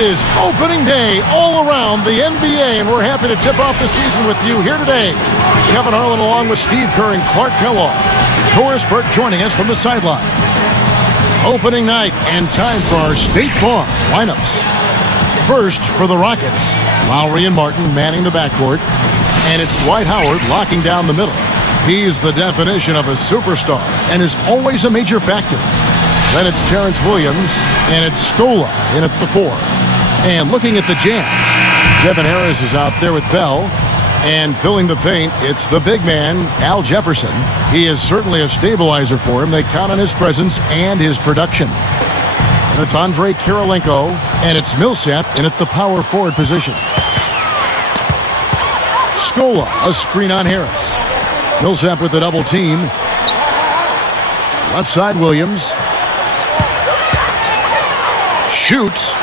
is opening day all around the NBA, and we're happy to tip off the season with you here today. Kevin Harlan along with Steve Kerr and Clark Kellogg. Doris Burke joining us from the sidelines. Opening night and time for our State Farm lineups. First for the Rockets, Lowry and Martin manning the backcourt, and it's Dwight Howard locking down the middle. He's the definition of a superstar and is always a major factor. Then it's Terrence Williams, and it's Scola in at the 4. And looking at the Jazz, Devin Harris is out there with Bell. And filling the paint, it's the big man, Al Jefferson. He is certainly a stabilizer for him. They count on his presence and his production. And it's Andre Kirilenko, and it's Millsap in at the power forward position. Scola, a screen on Harris. Millsap with the double team. Left side, Williams. Shoots.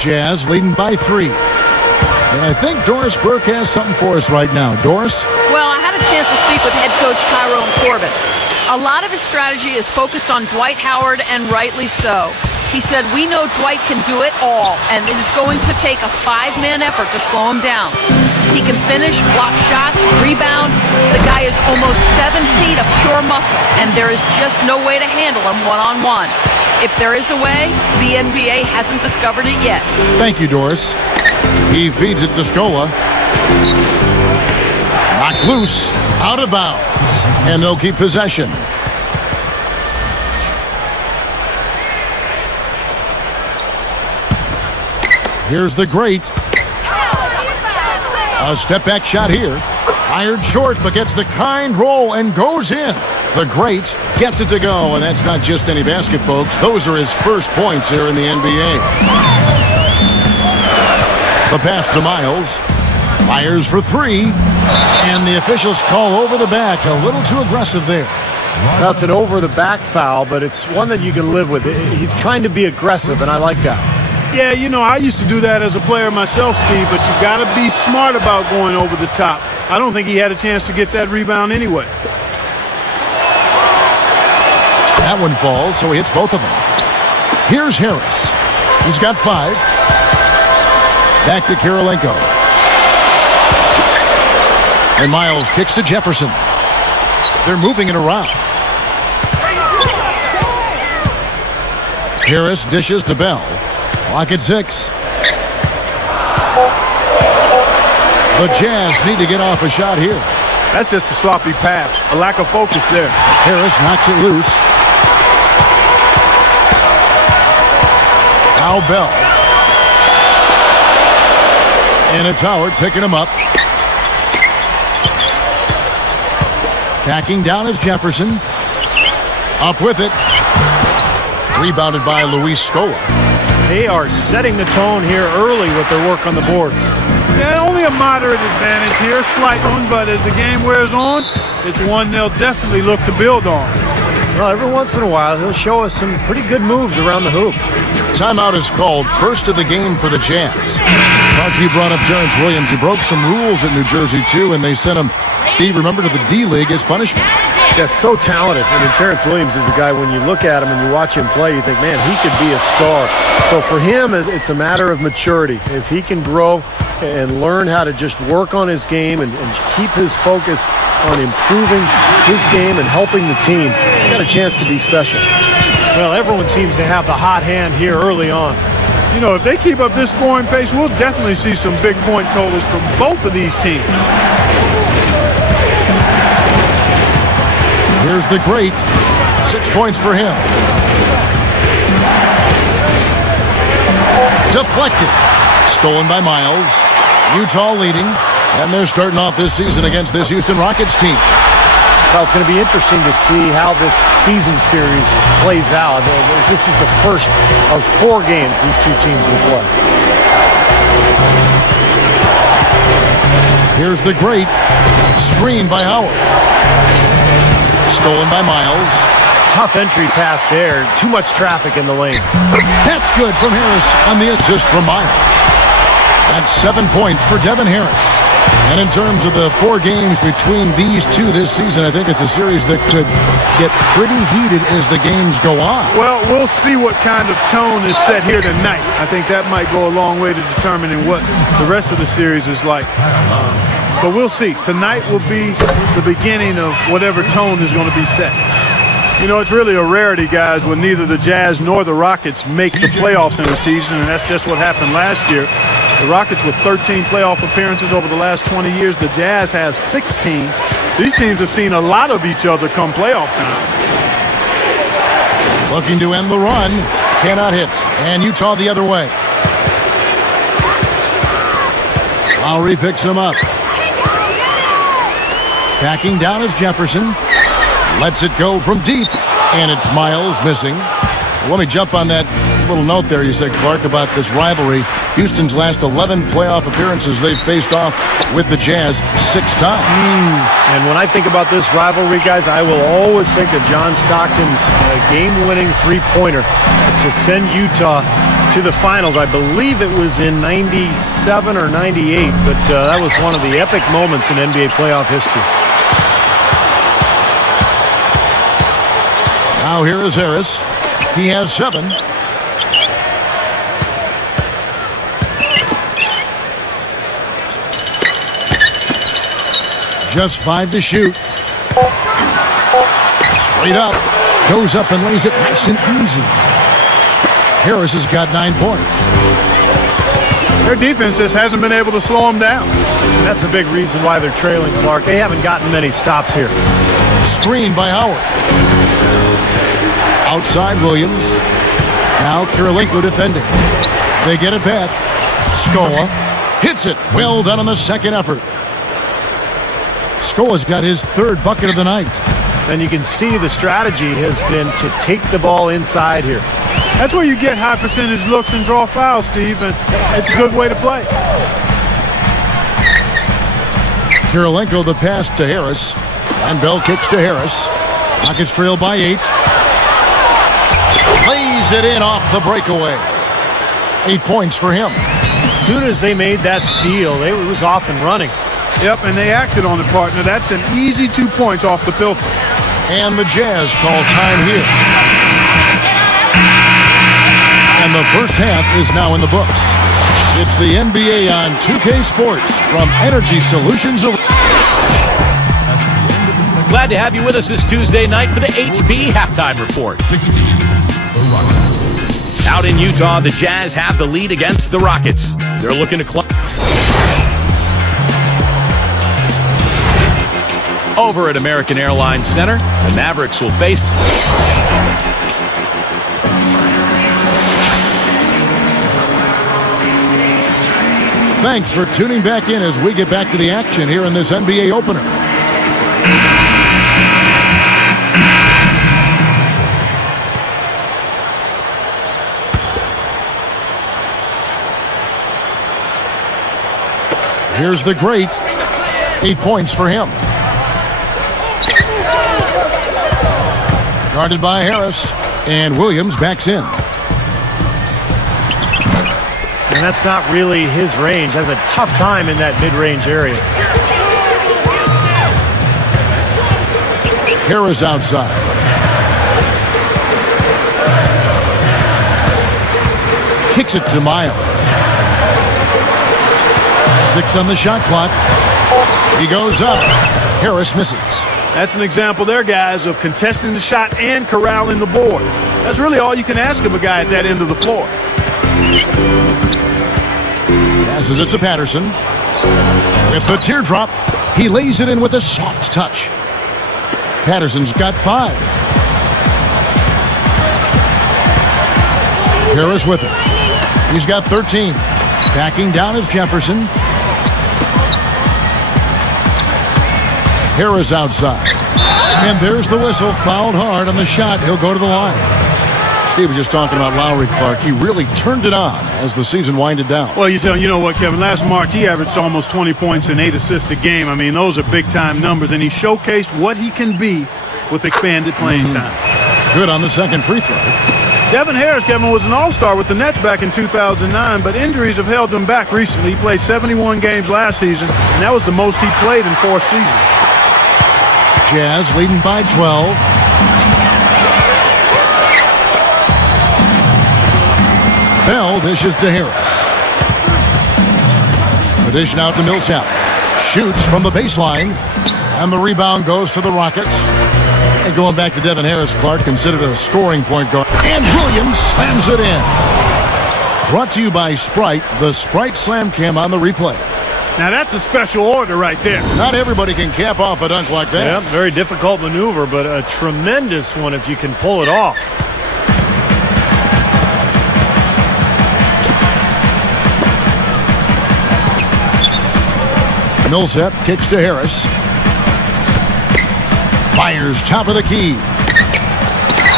Jazz leading by 3. And I think Doris Burke has something for us right now. Doris? Well, I had a chance to speak with head coach Tyrone Corbin. A lot of his strategy is focused on Dwight Howard, and rightly so. He said, we know Dwight can do it all, and it is going to take a 5-man effort to slow him down. He can finish, block shots, rebound. The guy is almost 7 feet of pure muscle, and there is just no way to handle him one-on-one. If there is a way, the NBA hasn't discovered it yet. Thank you, Doris. He feeds it to Scola. Knocked loose, out of bounds, and they'll keep possession. Here's the great. A step-back shot here. Fired short, but gets the kind roll and goes in. The great gets it to go, and that's not just any basket, folks. Those are his first points here in the NBA. The pass to Miles. Fires for 3. And the officials call over the back. A little too aggressive there. Well, it's an over-the-back foul, but it's one that you can live with. He's trying to be aggressive, and I like that. Yeah, you know, I used to do that as a player myself, Steve, but you got to be smart about going over the top. I don't think he had a chance to get that rebound anyway. That one falls, so he hits both of them. Here's Harris. He's got 5. Back to Kirilenko. And Miles kicks to Jefferson. They're moving it around. Harris dishes to Bell. Clock at 6. The Jazz need to get off a shot here. That's just a sloppy pass, a lack of focus there. Harris knocks it loose. Now Bell. And it's Howard picking him up. Backing down is Jefferson. Up with it. Rebounded by Luis Scola. They are setting the tone here early with their work on the boards. Yeah, only a moderate advantage here, slight one, but as the game wears on, it's one they'll definitely look to build on. Well, every once in a while, he'll show us some pretty good moves around the hoop. Timeout is called, first of the game for the Jazz. Clark, you brought up Terrence Williams. He broke some rules at New Jersey, too, and they sent him, Steve, remember, to the D-League as punishment. Yeah, so talented. I mean, Terrence Williams is a guy, when you look at him and you watch him play, you think, man, he could be a star. So for him, it's a matter of maturity. If he can grow and learn how to just work on his game and keep his focus on improving his game and helping the team, he's got a chance to be special. Well, everyone seems to have the hot hand here early on. You know, if they keep up this scoring pace, we'll definitely see some big point totals from both of these teams. Here's the great. 6 points for him. Deflected. Stolen by Miles. Utah leading. And they're starting off this season against this Houston Rockets team. Well, it's going to be interesting to see how this season series plays out. This is the first of 4 games these two teams will play. Here's the great. Screen by Howard. Stolen by Miles. Tough entry pass there. Too much traffic in the lane. That's good from Harris on the assist from Miles. That's 7 points for Devin Harris. And in terms of the 4 games between these two this season, I think it's a series that could get pretty heated as the games go on. Well, we'll see what kind of tone is set here tonight. I think that might go a long way to determining what the rest of the series is like. But we'll see. Tonight will be the beginning of whatever tone is going to be set. You know, it's really a rarity, guys, when neither the Jazz nor the Rockets make the playoffs in a season, and that's just what happened last year. The Rockets with 13 playoff appearances over the last 20 years. The Jazz have 16. These teams have seen a lot of each other come playoff time. Looking to end the run. Cannot hit. And Utah the other way. Lowry picks him up. Backing down is Jefferson. Lets it go from deep. And it's Miles missing. Let me jump on that little note there you said, Clark, about this rivalry. Houston's last 11 playoff appearances, they've faced off with the Jazz 6 times. And when I think about this rivalry, guys, I will always think of John Stockton's game-winning three-pointer to send Utah to the finals. I believe it was in 97 or 98, but that was one of the epic moments in NBA playoff history. Now here is Harris. He has 7. Just 5 to shoot. Straight up. Goes up and lays it nice and easy. Harris has got 9 points. Their defense just hasn't been able to slow them down. And that's a big reason why they're trailing, Clark. They haven't gotten many stops here. Screen by Howard. Outside Williams. Now Kirilenko defending. They get it back. Scola hits it. Well done on the second effort. Scola's got his 3rd bucket of the night. And you can see the strategy has been to take the ball inside here. That's where you get high percentage looks and draw fouls, Steve, and it's a good way to play. Kirilenko the pass to Harris. And Bell kicks to Harris. Rockets trail by 8. Lays it in off the breakaway. 8 points for him. As soon as they made that steal, it was off and running. Yep, and they acted on it, partner. That's an easy 2 points off the pilfer. And the Jazz call time here. And the first half is now in the books. It's the NBA on 2K Sports from Energy Solutions. Glad to have you with us this Tuesday night for the HP Halftime Report. 16. The Rockets. Out in Utah, the Jazz have the lead against the Rockets. They're looking to climb. Over at American Airlines Center, the Mavericks will face. Thanks for tuning back in as we get back to the action here in this NBA opener. Here's the great. 8 points for him. Guarded by Harris. And Williams backs in. And that's not really his range. Has a tough time in that mid-range area. Harris outside. Kicks it to Miles. 6 on the shot clock. He goes up. Harris misses. That's an example there, guys, of contesting the shot and corralling the board. That's really all you can ask of a guy at that end of the floor. Passes it to Patterson. With the teardrop, he lays it in with a soft touch. Patterson's got 5. Harris with it. He's got 13. Backing down is Jefferson. Harris outside. And there's the whistle. Fouled hard on the shot. He'll go to the line. Steve was just talking about Lowry, Clark. He really turned it on as the season winded down. Well, you know what, Kevin? Last March, he averaged almost 20 points and 8 assists a game. I mean, those are big-time numbers, and he showcased what he can be with expanded playing time. Good on the second free throw. Devin Harris, Kevin, was an all-star with the Nets back in 2009, but injuries have held him back recently. He played 71 games last season, and that was the most he played in 4 seasons. Jazz leading by 12. Bell dishes to Harris. The dish now to Millsap. Shoots from the baseline, and the rebound goes to the Rockets. And going back to Devin Harris, Clark considered a scoring point guard. And Williams slams it in. Brought to you by Sprite, the Sprite Slam Cam on the replay. Now that's a special order right there. Not everybody can cap off a dunk like that. Yeah, very difficult maneuver, but a tremendous one if you can pull it off. Millsap kicks to Harris. Fires top of the key.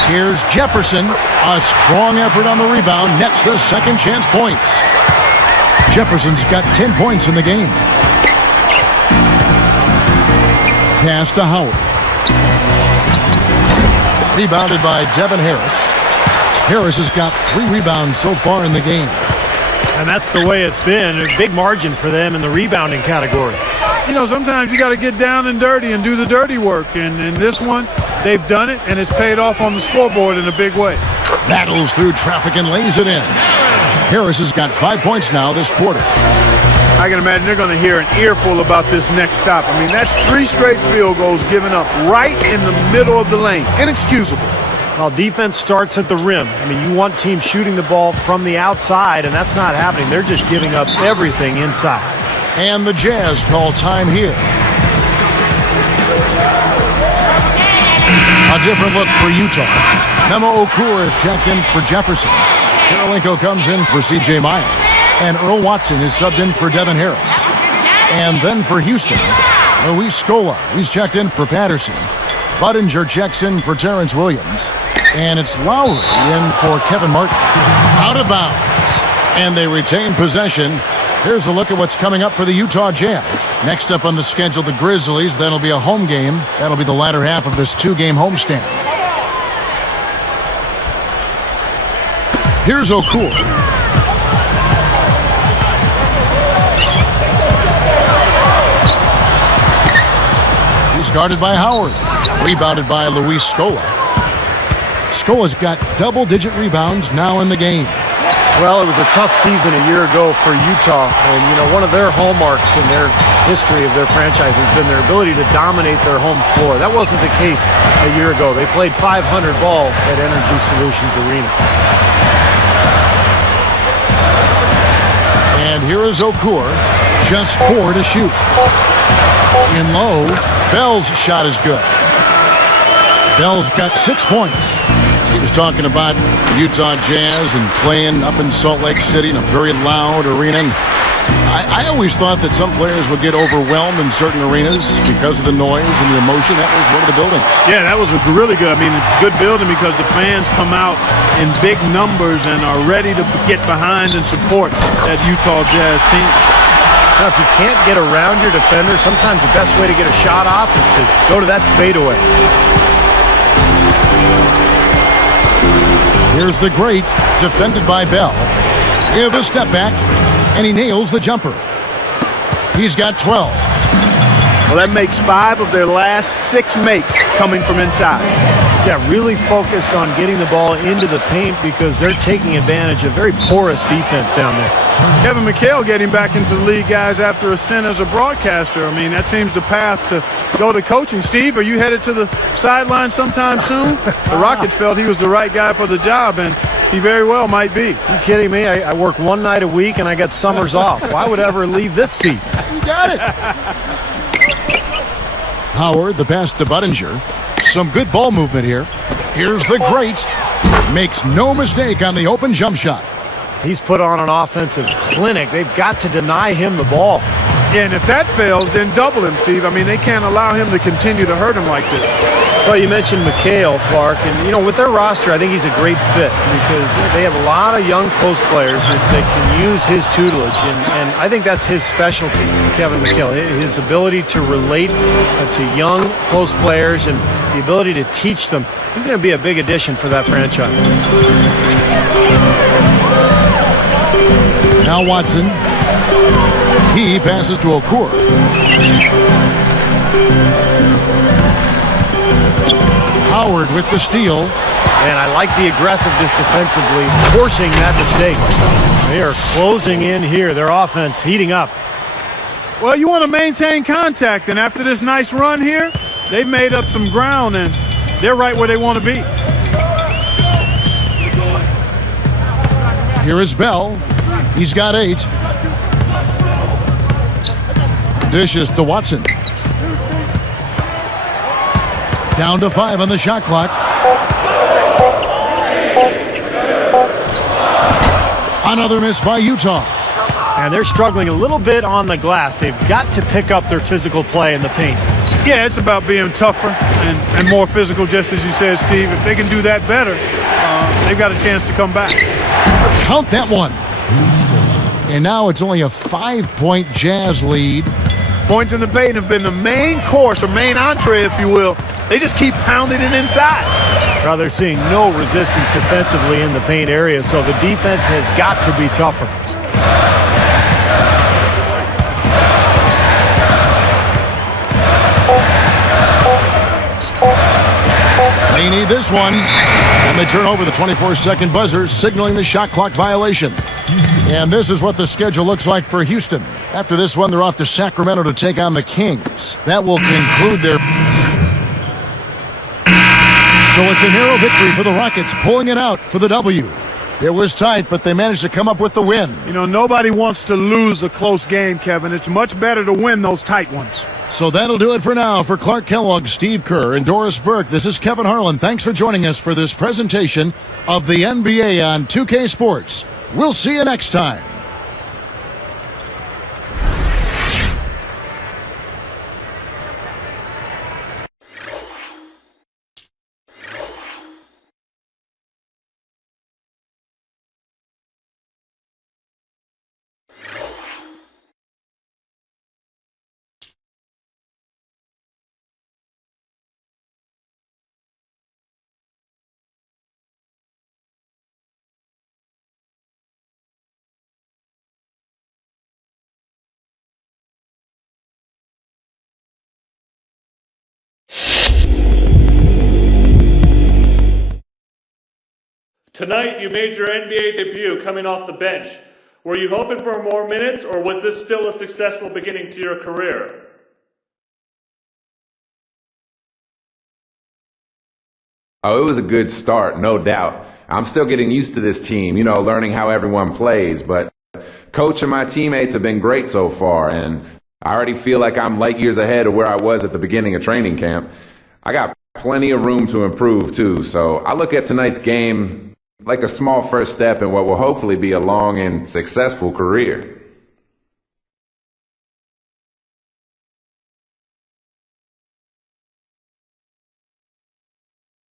Here's Jefferson. A strong effort on the rebound. Nets the second chance points. Jefferson's got 10 points in the game. Pass to Howard. Rebounded by Devin Harris. Harris has got 3 rebounds so far in the game. And that's the way it's been. A big margin for them in the rebounding category. You know, sometimes you got to get down and dirty and do the dirty work. And in this one, they've done it, and it's paid off on the scoreboard in a big way. Battles through traffic and lays it in. Harris has got 5 points now this quarter. I can imagine they're going to hear an earful about this next stop. I mean, that's 3 straight field goals given up right in the middle of the lane. Inexcusable. Well, defense starts at the rim. I mean, you want teams shooting the ball from the outside, and that's not happening. They're just giving up everything inside. And the Jazz call time here. A different look for Utah. Memo Okur is checked in for Jefferson. Karolinko comes in for C.J. Miles. And Earl Watson is subbed in for Devin Harris. And then for Houston, Luis Scola. He's checked in for Patterson. Budinger checks in for Terrence Williams. And it's Lowry in for Kevin Martin. Out of bounds. And they retain possession. Here's a look at what's coming up for the Utah Jazz. Next up on the schedule, the Grizzlies. That'll be a home game. That'll be the latter half of this 2-game homestand. Here's Okur. He's guarded by Howard. Rebounded by Luis Scola. Scola's got double-digit rebounds now in the game. Well, it was a tough season a year ago for Utah, and you know, one of their hallmarks in their history of their franchise has been their ability to dominate their home floor. That wasn't the case a year ago. They played 500 ball at Energy Solutions Arena. And here is Okur, just 4 to shoot. In low, Bell's shot is good. Bell's got 6 points. He was talking about Utah Jazz and playing up in Salt Lake City in a very loud arena. And I always thought that some players would get overwhelmed in certain arenas because of the noise and the emotion. That was one of the buildings. Yeah, that was a really good. I mean, good building because the fans come out in big numbers and are ready to get behind and support that Utah Jazz team. Now, if you can't get around your defender, sometimes the best way to get a shot off is to go to that fadeaway. Here's the great, defended by Bell. Here the step back, and he nails the jumper. He's got 12. Well, that makes 5 of their last 6 makes coming from inside. Yeah, really focused on getting the ball into the paint because they're taking advantage of very porous defense down there. Kevin McHale getting back into the league, guys, after a stint as a broadcaster. I mean, that seems the path to go to coaching. Steve, are you headed to the sideline sometime soon? The Rockets felt he was the right guy for the job, and he very well might be. You kidding me? I work 1 night a week and I got summers off. Why would I ever leave this seat? You got it. Howard, the pass to Budinger. Some good ball movement here. Here's the great. Makes no mistake on the open jump shot. He's put on an offensive clinic. They've got to deny him the ball. Yeah, and if that fails, then double him, Steve. I mean, they can't allow him to continue to hurt him like this. Well, you mentioned McHale, Clark, and, you know, with their roster, I think he's a great fit because they have a lot of young post players that can use his tutelage, and I think that's his specialty, Kevin McHale, his ability to relate to young post players and the ability to teach them. He's going to be a big addition for that franchise. Now Watson. He passes to Okur. Howard with the steal. And I like the aggressiveness defensively, forcing that mistake. They are closing in here. Their offense heating up. Well, you want to maintain contact, and after this nice run here, they've made up some ground, and they're right where they want to be. Here is Bell. He's got 8. Dishes to Watson. Down to 5 on the shot clock. Another miss by Utah. And they're struggling a little bit on the glass. They've got to pick up their physical play in the paint. Yeah, it's about being tougher and more physical, just as you said, Steve. If they can do that better, they've got a chance to come back. Count that one. And now it's only a 5-point Jazz lead. Points in the paint have been the main course, or main entree, if you will. They just keep pounding it inside. Well, they're seeing no resistance defensively in the paint area, so the defense has got to be tougher. They need this one. And they turn over the 24-second buzzer, signaling the shot clock violation. And this is what the schedule looks like for Houston. After this one, they're off to Sacramento to take on the Kings. That will conclude their... So it's a narrow victory for the Rockets, pulling it out for the W. It was tight, but they managed to come up with the win. You know, nobody wants to lose a close game, Kevin. It's much better to win those tight ones. So that'll do it for now. For Clark Kellogg, Steve Kerr, and Doris Burke, this is Kevin Harlan. Thanks for joining us for this presentation of the NBA on 2K Sports. We'll see you next time. Tonight, you made your NBA debut coming off the bench. Were you hoping for more minutes, or was this still a successful beginning to your career? Oh, it was a good start, no doubt. I'm still getting used to this team, learning how everyone plays. But Coach and my teammates have been great so far, and I already feel like I'm light years ahead of where I was at the beginning of training camp. I got plenty of room to improve, too. So I look at tonight's game like a small first step in what will hopefully be a long and successful career.